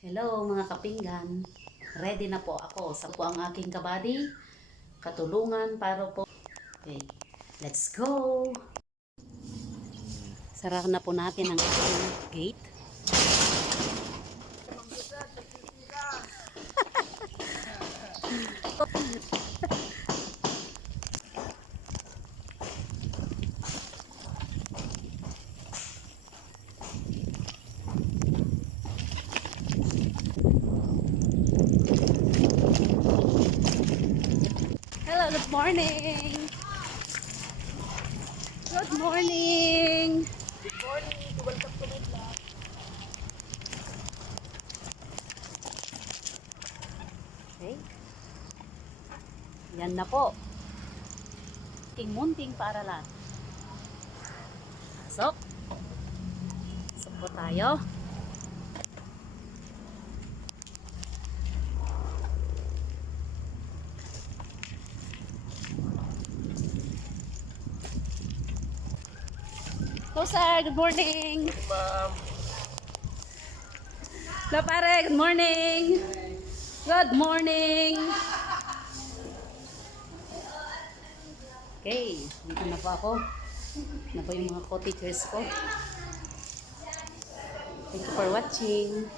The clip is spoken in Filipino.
Hello mga kapinggan, ready na po ako sa po ang aking kabady, katulungan para po. Okay, let's go! Sara na po natin ang ating gate. Hello, good morning! Good morning! Good morning! Welcome to my vlog. Okay. Yan na po. Aking munting paaralan. Pasok. Pasok po tayo. Hello sir, good morning. Ma'am. Hello pare, good morning. Good morning. Okay, dito na po ako. Na po yung mga co-teachers ko. Thank you for watching.